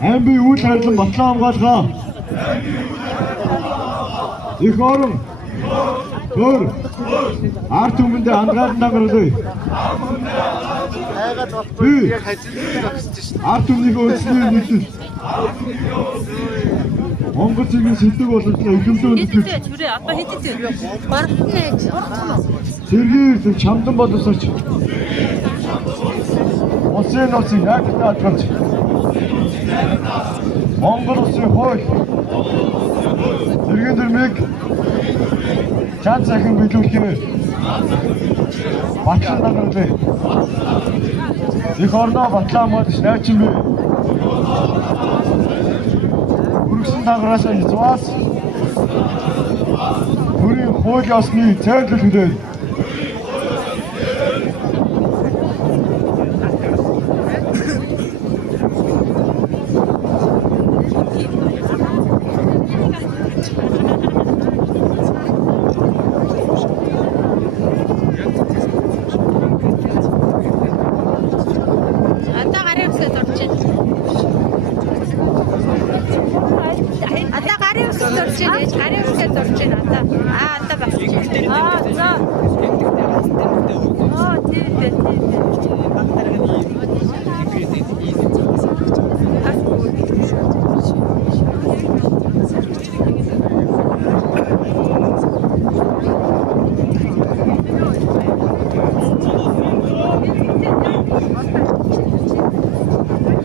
Амби үйл харилцан батлан хамгаалгаа. Их орон. Төр. Арт өмнөдөө ангаалан дангаруулъя. Айгаад болохгүй яг хажилтдаг өгсөж шин. Арт өмнөдөө үйлчлэгээ нийлүүл. Монгол цэгийн сэтг боломжтой хөдөлгөөн Хэдтэй чүрээ апа хэдтэй. Бархан нээж. Сэргийлж чамдан боловсорч. Осын осын яг таатгалж. Монгол улсын хууль. Иргэн дэрмийг чад захин биелүүлэхээр батлан дангаруулъя. Их орноо батлан хамгаалж найчин бий. Хүргэсэн дангараас хязгаас төрийн хууль ёсны зайлшгүй хүлээн. За.